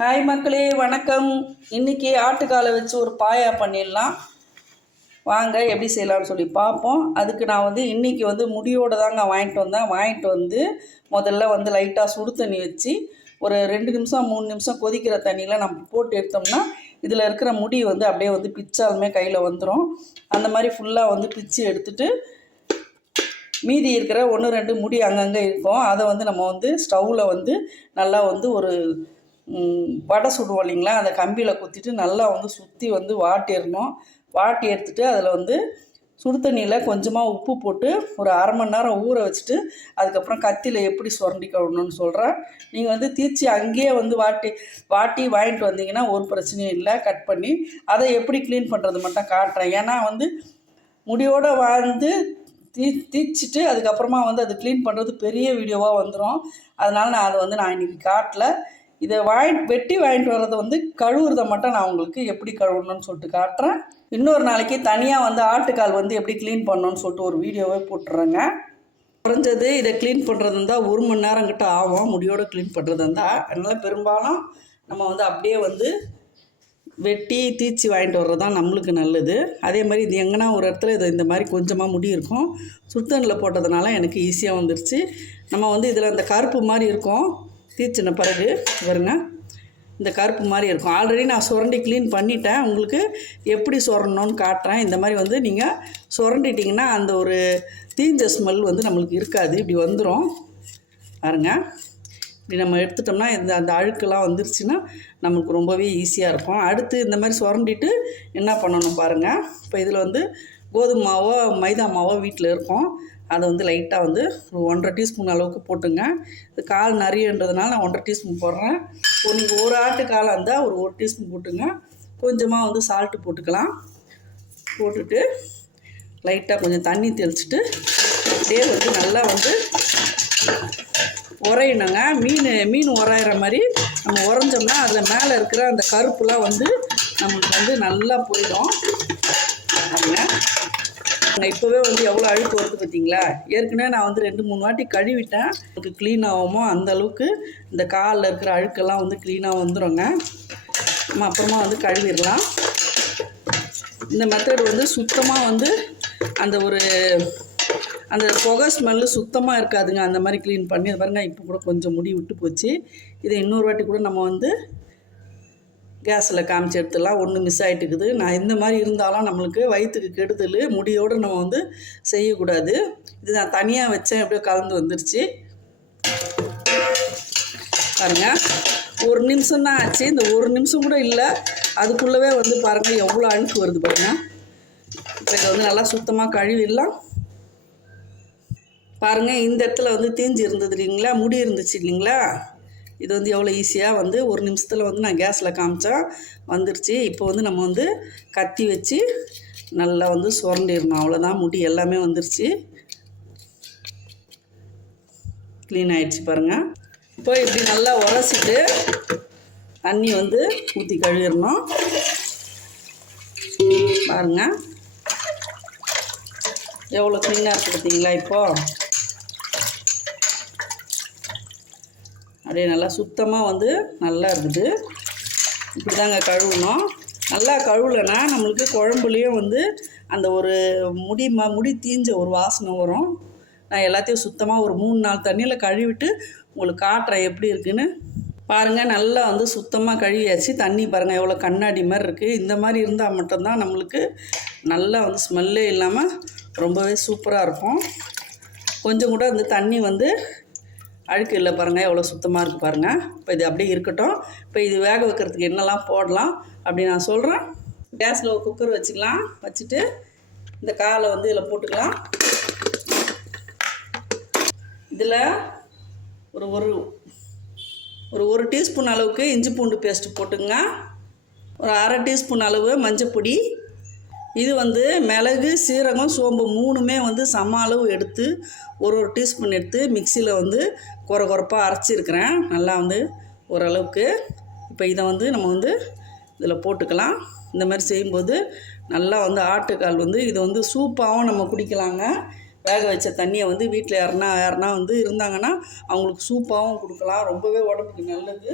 Hi மக்களே வணக்கம். இன்னைக்கு ஆட்டுக்காலை வச்சு ஒரு பாயா பண்ணிடலாம். வாங்க எப்படி செய்யலாம்னு சொல்லி பார்ப்போம். அதுக்கு நான் வந்து இன்றைக்கி வந்து முடியோடு தாங்க வாங்கிட்டு வந்தேன். வாங்கிட்டு வந்து முதல்ல வந்து லைட்டாக சுடு தண்ணி வச்சு ஒரு ரெண்டு நிமிஷம் மூணு நிமிஷம் கொதிக்கிற தண்ணியில் நம்ம போட்டு எடுத்தோம்னா இதில் இருக்கிற முடி வந்து அப்படியே வந்து பிச்சாலுமே கையில் வந்துடும் அந்த மாதிரி ஃபுல்லாக வந்து பிச்சு எடுத்துட்டு மீதி இருக்கிற ஒன்று ரெண்டு முடி அங்கங்கே இருக்கும். அதை வந்து நம்ம வந்து ஸ்டவ்வில் வந்து நல்லா வந்து ஒரு வடை சுடுவோம் இல்லைங்களா? அந்த கம்பியில் குத்திட்டு நல்லா வந்து சுற்றி வந்து வாட்டிடணும் வாட்டி எடுத்துட்டு அதில் வந்து சுடு தண்ணியில் கொஞ்சமாக உப்பு போட்டு ஒரு அரை மணி நேரம் ஊற வச்சுட்டு அதுக்கப்புறம் கத்தியில் எப்படி சுரண்டிக்கணும்னு சொல்கிறேன் நீங்கள் வந்து தீச்சி அங்கேயே வந்து வாட்டி வாட்டி வாங்கிட்டு வந்தீங்கன்னா ஒரு பிரச்சனையும் இல்லை. கட் பண்ணி அதை எப்படி க்ளீன் பண்ணுறது மட்டும் காட்டுறேன். ஏன்னா வந்து முடியோடு வாழ்ந்து தீ தீச்சிட்டு அதுக்கப்புறமா வந்து அது க்ளீன் பண்ணுறது பெரிய வீடியோவாக வந்துடும் அதனால் நான் அதை வந்து நான் இன்றைக்கி காட்டல. இதை வாங்கி வெட்டி வாங்கிட்டு வர்றதை வந்து கழுவுறதை மட்டும் நான் உங்களுக்கு எப்படி கழுவணும்னு சொல்லிட்டு காட்டுறேன். இன்னொரு நாளைக்கு தனியாக வந்து ஆட்டுக்கால் வந்து எப்படி க்ளீன் பண்ணணும்னு சொல்லிட்டு ஒரு வீடியோவே போட்டுறேங்க. குறைஞ்சது இதை க்ளீன் பண்ணுறது இருந்தால் ஒரு மணி நேரம் கிட்ட ஆகும். முடியோடு க்ளீன் பண்ணுறது இருந்தால் அதனால் பெரும்பாலும் நம்ம வந்து அப்படியே வந்து வெட்டி தீச்சி வாங்கிட்டு வர்றது தான் நம்மளுக்கு நல்லது. அதே மாதிரி இது எங்கன்னா ஒரு இடத்துல இது இந்த மாதிரி கொஞ்சமாக முடி இருக்கும். சுத்தனில் போட்டதுனால எனக்கு ஈஸியாக வந்துருச்சு. நம்ம வந்து இதில் இந்த கருப்பு மாதிரி இருக்கும். தீச்சின பிறகு வருங்க இந்த கருப்பு மாதிரி இருக்கும். ஆல்ரெடி நான் சுரண்டி க்ளீன் பண்ணிட்டேன். உங்களுக்கு எப்படி சுரண்டணும்னு காட்டுறேன். இந்த மாதிரி வந்து நீங்கள் சுரண்டிட்டிங்கன்னா அந்த ஒரு தீஞ்ச ஸ்மெல் வந்து நம்மளுக்கு இருக்காது. இப்படி வந்துடும் பாருங்க. இப்படி நம்ம எடுத்துட்டோம்னா இந்த அந்த அழுக்கெல்லாம் வந்துருச்சுன்னா நமக்கு ரொம்பவே ஈஸியாக இருக்கும். அடுத்து இந்த மாதிரி சுரண்டிட்டு என்ன பண்ணணும் பாருங்கள் இப்போ இதில் வந்து கோதுமை மாவோ மைதா மாவோ வீட்டில் இருக்கும். அதை வந்து லைட்டாக வந்து ஒரு ஒன்றரை டீஸ்பூன் அளவுக்கு போட்டுங்க. இது கால் நிறையன்றதுனால நான் ஒன்றரை டீஸ்பூன் போடுறேன். ஒரு நீங்கள் ஒரு ஆட்டு காலாக இருந்தால் ஒரு ஒரு டீஸ்பூன் போட்டுங்க. கொஞ்சமாக வந்து சால்ட்டு போட்டுக்கலாம். போட்டுட்டு லைட்டாக கொஞ்சம் தண்ணி தெளிச்சுட்டு அப்படியே வந்து நல்லா வந்து உரையணுங்க. மீன் மீன் உரையிற மாதிரி நம்ம உறைஞ்சோம்னா அதில் மேலே இருக்கிற அந்த கருப்புலாம் வந்து நமக்கு வந்து நல்லா போயிடும் இப்போவே வந்து எவ்வளோ அழுக்கு வருது பார்த்தீங்களா ஏற்கனவே நான் வந்து ரெண்டு மூணு வாட்டி கழுவிட்டேன். எனக்கு க்ளீன் ஆகுமோ? அந்த அளவுக்கு இந்த காலில் இருக்கிற அழுக்கெல்லாம் வந்து க்ளீனாக வந்துடுங்க நம்ம அப்புறமா வந்து கழுவிடலாம். இந்த மெத்தட் வந்து சுத்தமாக வந்து அந்த ஒரு அந்த புகை ஸ்மெல்லு சுத்தமாக இருக்காதுங்க. அந்த மாதிரி க்ளீன் பண்ணி பாருங்கள் பாருங்க இப்போ கூட கொஞ்சம் முடி விட்டு போச்சு. இதை இன்னொரு வாட்டி கூட நம்ம வந்து கேஸில் காமிச்சு எடுத்துலாம் ஒன்று மிஸ் ஆகிட்டுக்குது நான் இந்த மாதிரி இருந்தாலும் நம்மளுக்கு வயிற்றுக்கு கெடுதல் முடியோடு நம்ம வந்து செய்யக்கூடாது. இது நான் தனியாக வச்சேன் எப்படியோ கலந்து வந்துருச்சு. பாருங்க. ஒரு நிமிஷம் தான் ஆச்சு. இந்த ஒரு நிமிஷம் கூட இல்லை. அதுக்குள்ளவே வந்து பாருங்கள் எவ்வளோ அழுக்கு வருது பாருங்கள் இப்போ இதை வந்து நல்லா சுத்தமாக கழுவிடலாம். பாருங்கள் இந்த இடத்துல வந்து தீஞ்சு இருந்தது இல்லைங்களா? முடி இருந்துச்சு இல்லைங்களா? இது வந்து எவ்வளோ ஈஸியாக வந்து ஒரு நிமிஷத்தில் வந்து நான் கேஸில் காமிச்சேன் வந்துருச்சு. இப்போ வந்து நம்ம வந்து கத்தி வச்சு நல்லா வந்து சுரண்டிடணும். அவ்வளோதான் முடி எல்லாமே வந்துருச்சு. க்ளீன் ஆகிடுச்சு பாருங்கள் இப்போ இப்படி நல்லா உரசிட்டு தண்ணி வந்து ஊற்றி கழுவிடணும். பாருங்கள் எவ்வளோ க்ளீனாக இருக்குது பார்த்தீங்களா இப்போது அப்படியே நல்லா சுத்தமாக வந்து நல்லா இருக்குது இப்படி தாங்க கழுவணும். நல்லா கழுவலைன்னா நம்மளுக்கு குழம்புலேயும் வந்து அந்த ஒரு முடி ம முடி தீஞ்ச ஒரு வாசனை வரும். நான் எல்லாத்தையும் சுத்தமாக ஒரு மூணு நாள் தண்ணியில் கழுவிட்டு உங்களுக்கு காட்டுறேன் எப்படி இருக்குன்னு. பாருங்கள் நல்லா வந்து சுத்தமாக கழுவியாச்சு. தண்ணி பாருங்கள் எவ்வளோ கண்ணாடி மாதிரி இருக்குது இந்த மாதிரி இருந்தால் மட்டும்தான் நம்மளுக்கு நல்லா வந்து ஸ்மெல்லே இல்லாமல் ரொம்பவே சூப்பராக இருக்கும். கொஞ்சம் கூட அந்த தண்ணி வந்து அழுக்கு இல்லை பாருங்கள் எவ்வளோ சுத்தமாக இருக்குது பாருங்கள் இப்போ இது அப்படியே இருக்கட்டும். இப்போ இது வேக வைக்கிறதுக்கு என்னெல்லாம் போடலாம் அப்படி நான் சொல்கிறேன் கேஸில் ஒரு குக்கர் வச்சுக்கலாம். வச்சுட்டு இந்த காலை வந்து இதில் போட்டுக்கலாம். இதில் ஒரு ஒரு ஒரு ஒரு டீஸ்பூன் அளவுக்கு இஞ்சி பூண்டு பேஸ்ட்டு போட்டுங்க. ஒரு அரை டீஸ்பூன் அளவு மஞ்சள் பொடி இது வந்து மிளகு சீரகம் சோம்பு மூணுமே வந்து சம அளவு எடுத்து ஒரு ஒரு டீஸ்பூன் எடுத்து மிக்சியில் வந்து குறை குறைப்பாக அரைச்சிருக்கிறேன். நல்லா வந்து ஓரளவுக்கு. இப்போ இதை வந்து நம்ம வந்து இதில் போட்டுக்கலாம். இந்த மாதிரி செய்யும்போது நல்லா வந்து ஆட்டுக்கால் வந்து இது வந்து சூப்பாகவும் நம்ம குடிக்கலாங்க. வேக வச்ச தண்ணியை வந்து வீட்டில் யாருனா யாருனா வந்து இருந்தாங்கன்னா அவங்களுக்கு சூப்பாகவும் கொடுக்கலாம். ரொம்பவே உடம்புக்கு நல்லது.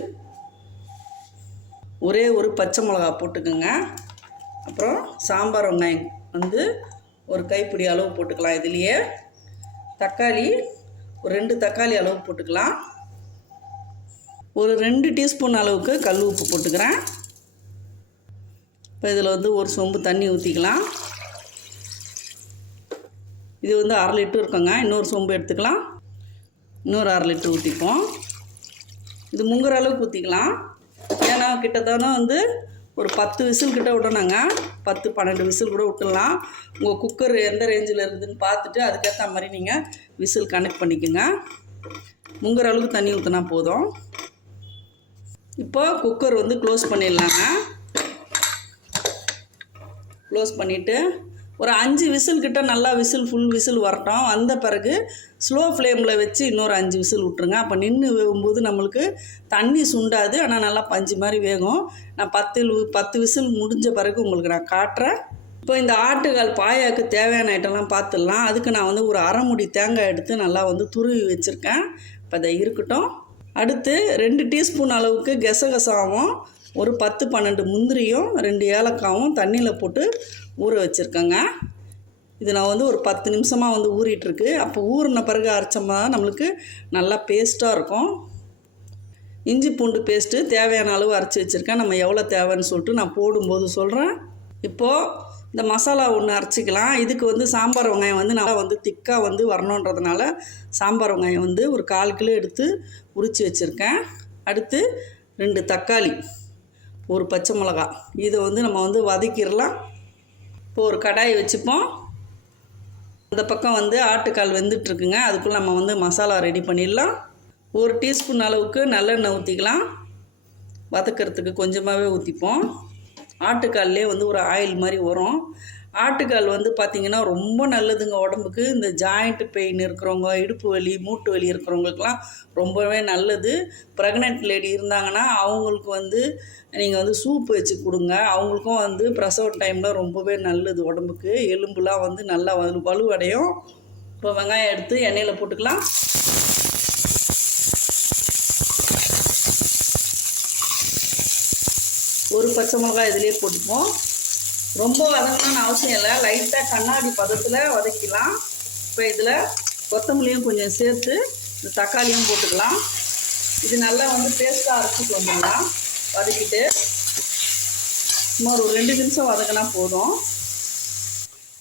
ஒரே ஒரு பச்சை மிளகா போட்டுக்கோங்க. அப்புறம் சாம்பார் வெங்காயம் வந்து ஒரு கைப்பிடி அளவு போட்டுக்கலாம் இதுலேயே. தக்காளி ஒரு ரெண்டு தக்காளி அளவு போட்டுக்கலாம். ஒரு ரெண்டு டீஸ்பூன் அளவுக்கு கல் உப்பு போட்டுக்கிறேன். இப்போ இதில் வந்து ஒரு சொம்பு தண்ணி ஊற்றிக்கலாம் இது வந்து அரை லிட்டர் இருக்குங்க. இன்னொரு சொம்பு எடுத்துக்கலாம். இன்னொரு அரை லிட்டர் ஊற்றிப்போம் இது முங்குற அளவுக்கு ஊற்றிக்கலாம் ஏன்னா கிட்டத்தட்ட வந்து ஒரு பத்து விசில் கிட்ட விடணுங்க பத்து பன்னெண்டு விசில் கூட விட்டுடலாம். உங்கள் குக்கர் எந்த ரேஞ்சில் இருக்குதுன்னு பார்த்துட்டு அதுக்கேற்ற மாதிரி நீங்கள் விசில் கனெக்ட் பண்ணிக்கோங்க. முங்குற அளவுக்கு தண்ணி ஊற்றினா போதும். இப்போ குக்கர் வந்து க்ளோஸ் பண்ணிடலாங்க. க்ளோஸ் பண்ணிவிட்டு ஒரு அஞ்சு விசில் கிட்ட நல்லா விசில் ஃபுல் விசில் வரட்டும். வந்த பிறகு ஸ்லோ ஃப்ளேமில் வச்சு இன்னொரு அஞ்சு விசில் விட்ருங்க அப்போ நின்று வேகும்போது நம்மளுக்கு தண்ணி சுண்டாது. ஆனால் நல்லா பஞ்சு மாதிரி வேகும். நான் பத்து பத்து விசில் முடிஞ்ச பிறகு உங்களுக்கு நான் காட்டுறேன். இப்போ இந்த ஆட்டுக்கால் பாயாக்கு தேவையான ஐட்டம்லாம் பார்த்துடலாம் அதுக்கு நான் வந்து ஒரு அரைமுடி தேங்காய் எடுத்து நல்லா வந்து துருவி வச்சுருக்கேன். இப்போ அதை இருக்கட்டும். அடுத்து ரெண்டு டீஸ்பூன் அளவுக்கு கெசகசாவும் ஒரு பத்து பன்னெண்டு முந்திரியும் ரெண்டு ஏலக்காவும் தண்ணியில் போட்டு ஊற வச்சுருக்கேங்க. இது நான் வந்து ஒரு பத்து நிமிஷமாக வந்து ஊறிட்டுருக்கு. அப்போ ஊறின பிறகு அரைச்சோம்னா நம்மளுக்கு நல்லா பேஸ்ட்டாக இருக்கும். இஞ்சி பூண்டு பேஸ்ட்டு தேவையான அளவு அரைச்சி வச்சுருக்கேன். நம்ம எவ்வளோ தேவைன்னு சொல்லிட்டு நான் போடும்போது சொல்கிறேன் இப்போது இந்த மசாலா ஒன்று அரைச்சிக்கலாம். இதுக்கு வந்து சாம்பார் வெங்காயம் வந்து நல்லா வந்து திக்காக வந்து வரணுன்றதுனால சாம்பார் வெங்காயம் வந்து ஒரு கால் கிலோ எடுத்து உரித்து வச்சுருக்கேன். அடுத்து ரெண்டு தக்காளி. ஒரு பச்சை மிளகா. இதை வந்து நம்ம வந்து வதக்கிடலாம். இப்போ ஒரு கடாய் வச்சுப்போம். அந்த பக்கம் வந்து ஆட்டுக்கால் வெந்துட்டுருக்குங்க. அதுக்குள்ளே நம்ம வந்து மசாலா ரெடி பண்ணிடலாம். ஒரு டீஸ்பூன் அளவுக்கு நல்லெண்ணெய் ஊற்றிக்கலாம் வதக்கிறதுக்கு கொஞ்சமாகவே ஊற்றிப்போம் ஆட்டுக்கால்லே வந்து ஒரு ஆயில் மாதிரி வரும். ஆட்டுக்கால் வந்து பார்த்திங்கன்னா ரொம்ப நல்லதுங்க உடம்புக்கு. இந்த ஜாயிண்ட் பெயின் இருக்கிறவங்க இடுப்பு வலி மூட்டு வலி இருக்கிறவங்களுக்குலாம் ரொம்பவே நல்லது. ப்ரெக்னென்ட் லேடி இருந்தாங்கன்னா அவங்களுக்கு வந்து நீங்கள் வந்து சூப் வச்சு கொடுங்க. அவங்களுக்கும் வந்து பிரசவ டைமில் ரொம்பவே நல்லது உடம்புக்கு. எலும்புலாம் வந்து நல்லா வலு வலுவடையும். இப்போ வெங்காயம் எடுத்து எண்ணெயில் போட்டுக்கலாம். ஒரு பச்சை மிளகாய் இதிலே போட்டுப்போம் ரொம்ப வதங்கணும்னு அவசியம் இல்லை. லைட்டாக கண்ணாடி பதத்தில் வதக்கிக்கலாம் இப்போ இதில் கொத்தமல்லியும் கொஞ்சம் சேர்த்து இந்த தக்காளியும் போட்டுக்கலாம். இது நல்லா வந்து பேஸ்ட்டாக அரைச்சிட்டு வந்துடலாம். வதக்கிட்டு. சும்மா ஒரு ரெண்டு நிமிஷம் வதக்கினா போதும்.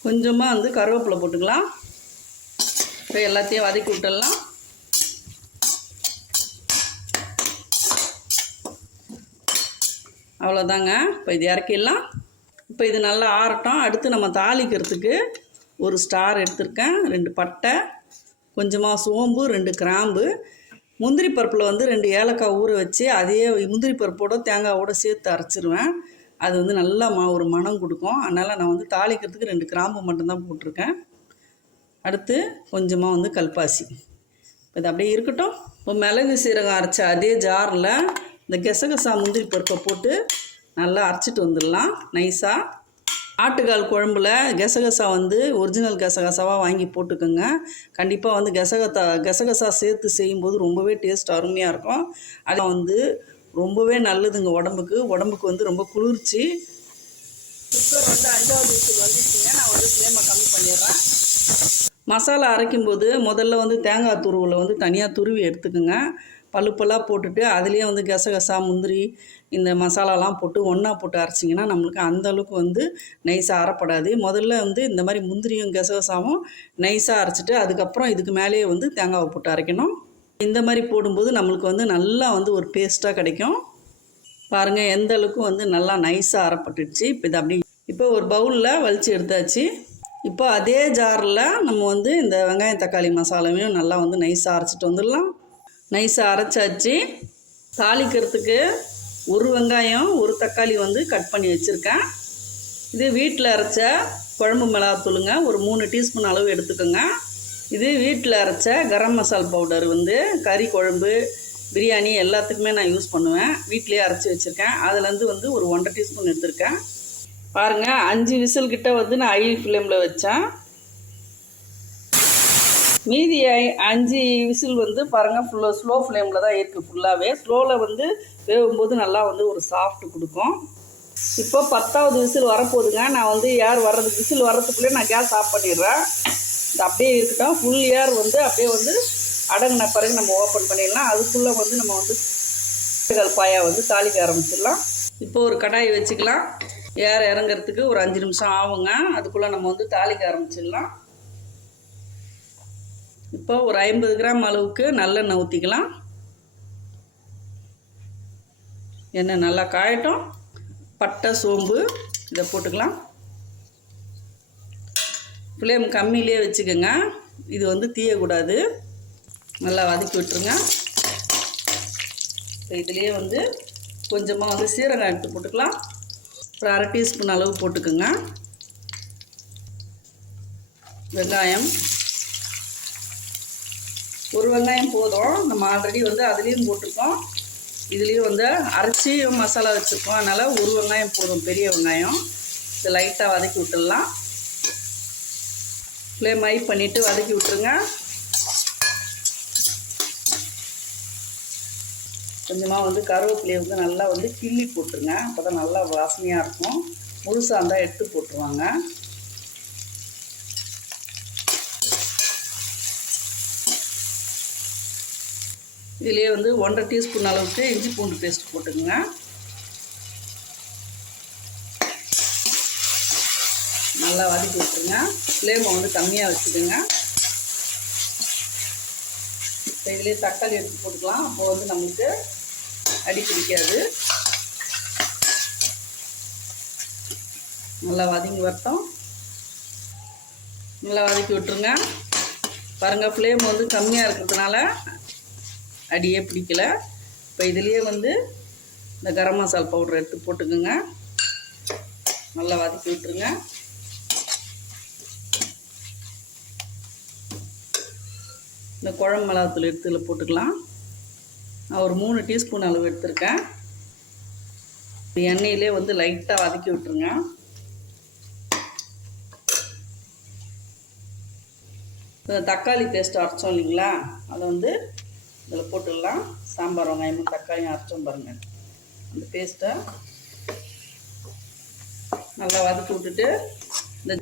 கொஞ்சமாக வந்து கருவேப்பிலை போட்டுக்கலாம். இப்போ எல்லாத்தையும் வதக்கி விட்டுடலாம். அவ்வளோதாங்க இப்போ இது இறக்கிடலாம். இப்போ இது நல்லா ஆறட்டும். அடுத்து நம்ம தாளிக்கிறதுக்கு ஒரு ஸ்டார் எடுத்திருக்கேன். ரெண்டு பட்டை கொஞ்சமாக சோம்பு ரெண்டு கிராம்பு. முந்திரி பருப்பில் வந்து ரெண்டு ஏலக்காய் ஊற வச்சு அதையே முந்திரி பருப்போட தேங்காவோட சேர்த்து அரைச்சிருவேன். அது வந்து நல்லா மா ஒரு மணம் கொடுக்கும். அதனால் நான் வந்து தாளிக்கிறதுக்கு ரெண்டு கிராம்பு மட்டும்தான் போட்டிருக்கேன். அடுத்து கொஞ்சமாக வந்து கல்பாசி. இது அப்படியே இருக்கட்டும். இப்போ மிளகு சீரகம் அரைச்ச அதே ஜாரில் இந்த கெசகசா முந்திரி பருப்பை போட்டு நல்லா அரைச்சிட்டு வந்துடலாம். நைஸாக ஆட்டுக்கால் குழம்புல கெசகசா வந்து ஒரிஜினல் கெசகசாவாக வாங்கி போட்டுக்கோங்க. கண்டிப்பாக வந்து கெசகசா கெசகசா சேர்த்து செய்யும்போது ரொம்பவே டேஸ்ட் அருமையாக இருக்கும். அது வந்து ரொம்பவே நல்லதுங்க உடம்புக்கு. உடம்புக்கு வந்து ரொம்ப குளிர்ச்சி. குக்கர் வந்து அஞ்சாவது விசில் வந்துச்சுங்க. நான் வந்து ஃப்ளேமை கம்மி பண்ணிடுறேன். மசாலா அரைக்கும்போது முதல்ல வந்து தேங்காய் துருவில் வந்து தனியாக துருவி எடுத்துக்கோங்க. பழுப்பெல்லாம் போட்டுட்டு அதுலேயே வந்து கசகசா முந்திரி இந்த மசாலாலாம் போட்டு ஒன்றா போட்டு அரைச்சிங்கன்னா நம்மளுக்கு அந்த அளவுக்கு வந்து நைஸாக அரைப்படாது முதல்ல வந்து இந்த மாதிரி முந்திரியும் கசகசாவும் நைஸாக அரைச்சிட்டு அதுக்கப்புறம் இதுக்கு மேலேயே வந்து தேங்காவை போட்டு அரைக்கணும். இந்த மாதிரி போடும்போது நம்மளுக்கு வந்து நல்லா வந்து ஒரு பேஸ்ட்டாக கிடைக்கும். பாருங்கள் எந்த அளவுக்கு வந்து நல்லா நைஸாக அரைப்பட்டுடுச்சு இப்போ இது அப்படி இப்போ ஒரு பவுலில் வலிச்சு எடுத்தாச்சு. இப்போ அதே ஜாரில் நம்ம வந்து இந்த வெங்காயம் தக்காளி மசாலாவையும் நல்லா வந்து நைஸாக அரைச்சிட்டு வந்துடலாம். நைஸாக அரைச்சாச்சு. தாளிக்கிறதுக்கு ஒரு வெங்காயம் ஒரு தக்காளி வந்து கட் பண்ணி வச்சுருக்கேன். இது வீட்டில் அரைச்ச குழம்பு மிளகாத்தூளுங்க ஒரு மூணு டீஸ்பூன் அளவு எடுத்துக்கோங்க. இது வீட்டில் அரைச்ச கரம் மசால் பவுடர் வந்து கறி குழம்பு பிரியாணி எல்லாத்துக்குமே நான் யூஸ் பண்ணுவேன். வீட்டிலேயே அரைச்சி வச்சுருக்கேன். அதுலேருந்து வந்து ஒரு ஒன்றரை டீஸ்பூன் எடுத்திருக்கேன். பாருங்கள் அஞ்சு விசில்கிட்ட வந்து நான் ஐ ஃப்ளேமில் வச்சேன். மீதி அஞ்சு விசில் வந்து பாருங்கள் ஃபுல்லாக ஸ்லோ ஃப்ளேமில் தான் இருக்குது ஃபுல்லாகவே ஸ்லோவில் வந்து வேகும்போது நல்லா வந்து ஒரு சாஃப்ட் கொடுக்கும். இப்போ பத்தாவது விசில் வரப்போகுதுங்க. நான் வந்து ஏர் வர்றது விசில் வர்றதுக்குள்ளே நான் கேஸ் ஆஃப் பண்ணிடுறேன். இது அப்படியே இருக்கட்டும். ஃபுல் ஏர் வந்து அப்படியே வந்து அடங்கின பிறகு நம்ம ஓப்பன் பண்ணிடலாம். அதுக்குள்ளே வந்து நம்ம வந்து பாயா வந்து தாளிக்க ஆரம்பிச்சிடலாம். இப்போ ஒரு கடாயை வச்சுக்கலாம். ஏர் இறங்குறதுக்கு ஒரு அஞ்சு நிமிஷம் ஆகுங்க. அதுக்குள்ளே நம்ம வந்து தாளிக்க ஆரம்பிச்சிடலாம். இப்போ ஒரு ஐம்பது கிராம் அளவுக்கு நல்லெண்ணெய் ஊற்றிக்கலாம் எண்ணெய் நல்லா காயட்டும். பட்டை சோம்பு இதை போட்டுக்கலாம். ஃப்ளேம் கம்மியிலே வச்சுக்கோங்க. இது வந்து தீயக்கூடாது. நல்லா வதக்கி விட்டுருங்க. இப்போ இதுலேயே வந்து கொஞ்சமாக வந்து சீரகம் எடுத்து போட்டுக்கலாம். ஒரு அரை டீஸ்பூன் அளவு போட்டுக்கோங்க. வெங்காயம் ஒரு வெங்காயம் போதும். நம்ம ஆல்ரெடி வந்து அதுலேயும் போட்டிருக்கோம். இதுலேயும் வந்து அரைச்சி மசாலா வச்சுருக்கோம். அதனால் ஒரு வெங்காயம் போதும். பெரிய வெங்காயம். இது லைட்டாக வதக்கி விட்டுடலாம். ஃப்ளேம் ஐ பண்ணிவிட்டு வதக்கி விட்டுருங்க. கொஞ்சமாக வந்து கருவேப்பிலையை வந்து நல்லா வந்து கிள்ளி போட்டுருங்க. அப்போ தான் நல்லா வாசனையாக இருக்கும். முழுசாக இருந்தால் எடுத்து போட்டுருவாங்க. இதுலேயே வந்து ஒன்றரை டீஸ்பூன் அளவுக்கு இஞ்சி பூண்டு பேஸ்ட் போட்டுக்கோங்க. நல்லா வதக்கி விட்டுருங்க. ஃப்ளேமை வந்து கம்மியாக வச்சுக்கோங்க. இப்போ இதுலேயே தக்காளி எடுத்து போட்டுக்கலாம். அப்போ வந்து நம்மளுக்கு அடி பிடிக்காது. நல்லா வதங்கி வரட்டும். நல்லா வதக்கி விட்டுருங்க. பாருங்கள் ஃப்ளேம் வந்து கம்மியாக இருக்கிறதுனால அடியே பிடிக்கல. இப்போ இதுலேயே வந்து இந்த கரம் மசாலா பவுடர் எடுத்து போட்டுக்கோங்க. நல்லா வதக்கி விட்டுருங்க. இந்த குழம்பு மிளகாத்தூள் எடுத்து இதில் போட்டுக்கலாம். நான் ஒரு மூணு டீஸ்பூன் அளவு எடுத்திருக்கேன். எண்ணெயிலே வந்து லைட்டாக வதக்கி விட்டுருங்க. இந்த தக்காளி பேஸ்ட் அரைச்சோம் இல்லைங்களா? அதை வந்து இதில் போட்டுடலாம். சாம்பார் வெங்காயமும் தக்காளியும் அரைச்சோம் பாருங்கள் அந்த பேஸ்ட்டை நல்லா வதக்கி விட்டுட்டு இந்த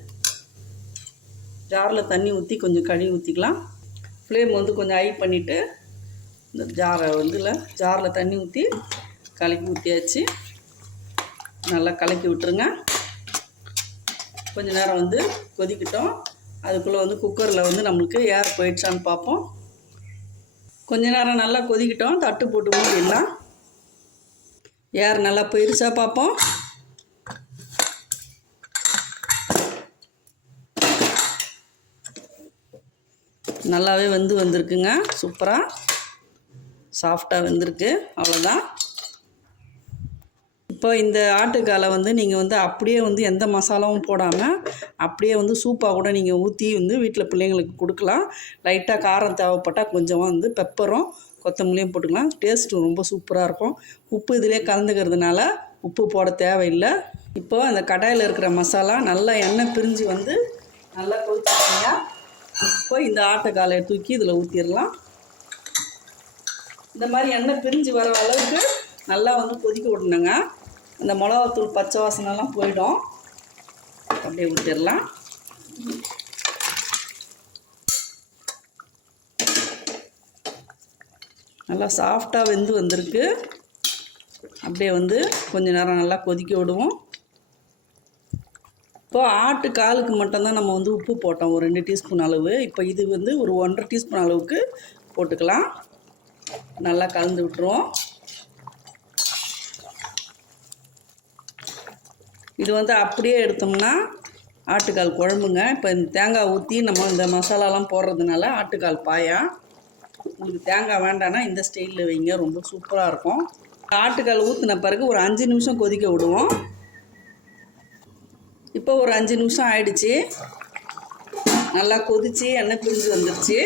ஜாரில் தண்ணி ஊற்றி கொஞ்சம் கழுவி ஊற்றிக்கலாம் ஃப்ளேம் வந்து கொஞ்சம் ஹை பண்ணிவிட்டு இந்த ஜாரை வந்து இல்லை ஜாரில் தண்ணி ஊற்றி கலக்கி ஊற்றியாச்சு நல்லா கலக்கி விட்டுருங்க. கொஞ்ச நேரம் வந்து கொதிக்கிட்டோம். அதுக்குள்ளே வந்து குக்கரில் வந்து நம்மளுக்கு ஏர் போயிடுச்சான்னு பார்ப்போம். கொஞ்ச நேரம் நல்லா கொதிக்கிட்டோம் தட்டு போட்டு மூடிடலாம் ஏர் நல்லா போயிருச்சா பார்ப்போம். நல்லாவே வந்து வந்திருக்குங்க. சூப்பராக சாஃப்டாக வந்திருக்கு. அவ்வளோதான் இப்போ இந்த ஆட்டுக்காலை வந்து நீங்கள் வந்து அப்படியே வந்து எந்த மசாலாவும் போடாமல் அப்படியே வந்து சூப்பாக கூட நீங்கள் ஊற்றி வந்து வீட்டில் பிள்ளைங்களுக்கு கொடுக்கலாம். லைட்டாக காரம் தேவைப்பட்டால் கொஞ்சமாக வந்து பெப்பரும் கொத்தமல்லியும் போட்டுக்கலாம். டேஸ்ட்டு ரொம்ப சூப்பராக இருக்கும். உப்பு இதிலே கலந்துக்கிறதுனால உப்பு போட தேவையில்லை. இப்போ அந்த கடாயில் இருக்கிற மசாலா நல்லா எண்ணெய் பிரிஞ்சு வந்து நல்லா கொதிச்சிட்டிங்க இப்போ இந்த ஆட்டுக்காலை தூக்கி இதில் ஊற்றிடலாம் இந்த மாதிரி எண்ணெய் பிரிஞ்சு வர அளவுக்கு நல்லா வந்து கொதிக்க விடணுங்க. அந்த மிளகாத்தூள் பச்சை வாசனைலாம் போயிடும். அப்படியே ஊற்றிடலாம் நல்லா சாஃப்டாக வெந்து வந்திருக்கு. அப்படியே வந்து கொஞ்ச நேரம் நல்லா கொதிக்க விடுவோம். இப்போ ஆட்டு காலுக்கு மட்டும்தான் நம்ம வந்து உப்பு போட்டோம். ஒரு ரெண்டு டீஸ்பூன் அளவு. இப்போ இது வந்து ஒரு ஒன்றரை டீஸ்பூன் அளவுக்கு போட்டுக்கலாம். நல்லா கலந்து விட்டுருவோம். இது வந்து அப்படியே எடுத்தோம்னா ஆட்டுக்கால் குழம்புங்க. இப்போ இந்த தேங்காய் ஊற்றி நம்ம இந்த மசாலாலாம் போடுறதுனால ஆட்டுக்கால் பாயா. உங்களுக்கு தேங்காய் வேண்டான்னா இந்த ஸ்டைலில் வைங்க ரொம்ப சூப்பராக இருக்கும். ஆட்டுக்கால் ஊற்றின பிறகு ஒரு அஞ்சு நிமிஷம் கொதிக்க விடுவோம். இப்போ ஒரு அஞ்சு நிமிஷம் ஆயிடுச்சு. நல்லா கொதிச்சு எண்ணெய் பிரிஞ்சு வந்துருச்சு.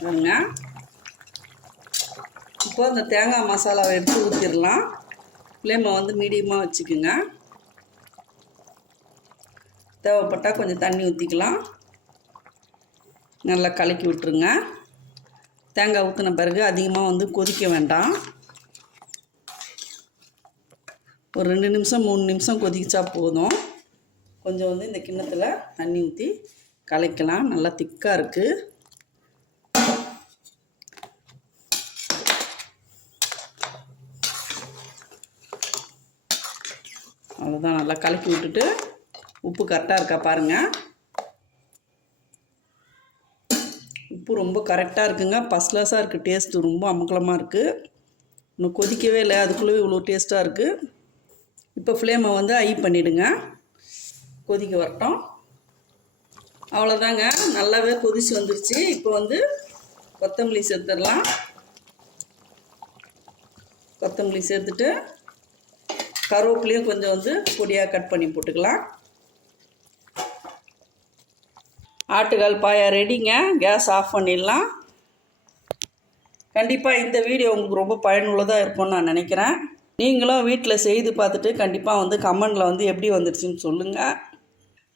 பாருங்க. இப்போ இந்த தேங்காய் மசாலாவை எடுத்து ஊற்றிடலாம் ஃப்ளேமை வந்து மீடியமாக வச்சுக்கோங்க. தேவைப்பட்டால் கொஞ்சம் தண்ணி ஊற்றிக்கலாம் நல்லா கலக்கி விட்டுருங்க. தேங்காய் ஊற்றின பிறகு அதிகமாக வந்து கொதிக்க வேண்டாம். ஒரு ரெண்டு நிமிஷம் மூணு நிமிஷம் கொதிச்சா போதும். கொஞ்சம் வந்து இந்த கிண்ணத்தில் தண்ணி ஊற்றி கலக்கலாம். நல்லா திக்காக இருக்குது அவ்வளோதான் நல்லா கலக்கி விட்டுட்டு உப்பு கரெக்டாக இருக்கா பாருங்கள் உப்பு ரொம்ப கரெக்டாக இருக்குங்க. ஃபஸ்ட் இருக்குது டேஸ்ட்டு ரொம்ப அமக்கலமாக இருக்குது இன்னும் கொதிக்கவே இல்லை. அதுக்குள்ளே இவ்வளோ டேஸ்ட்டாக இருக்குது இப்போ ஃப்ளேமை வந்து ஐ பண்ணிவிடுங்க கொதிக்க வரட்டும். அவ்வளோதாங்க. நல்லாவே கொதிச்சு வந்துருச்சு. இப்போ வந்து கொத்தமல்லி சேர்த்துடலாம். கொத்தமல்லி சேர்த்துட்டு கருவேப்பிலையும் கொஞ்சம் வந்து பொடியாக கட் பண்ணி போட்டுக்கலாம். ஆட்டுக்கால் பாயா ரெடிங்க கேஸ் ஆஃப் பண்ணிடலாம். கண்டிப்பாக இந்த வீடியோ உங்களுக்கு ரொம்ப பயனுள்ளதாக இருக்கும்னு நான் நினைக்கிறேன். நீங்களும் வீட்டில் செய்து பார்த்துட்டு கண்டிப்பாக வந்து கமெண்டில் வந்து எப்படி வந்துடுச்சுன்னு சொல்லுங்கள்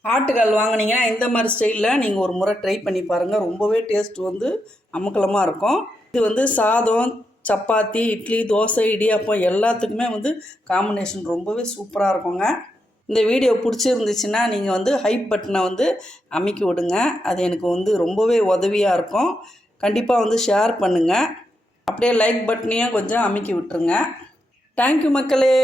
ஆட்டுக்கால் வாங்கினீங்கன்னா இந்த மாதிரி ஸ்டைலில் நீங்கள் ஒரு முறை ட்ரை பண்ணி பாருங்கள் ரொம்பவே டேஸ்ட் வந்து அமக்கலமாக இருக்கும். இது வந்து சாதம் சப்பாத்தி இட்லி தோசை இடியாப்பம் எல்லாத்துக்குமே வந்து காம்பினேஷன் ரொம்பவே சூப்பராக இருக்குங்க. இந்த வீடியோ பிடிச்சிருந்துச்சுன்னா நீங்கள் வந்து ஹைப் பட்டனை வந்து அமைக்கி விடுங்க. அது எனக்கு வந்து ரொம்பவே உதவியாக இருக்கும். கண்டிப்பாக வந்து ஷேர் பண்ணுங்கள் அப்படியே லைக் பட்டனையும் கொஞ்சம் அமைக்கி விட்டுருங்க. தேங்க்யூ மக்களே.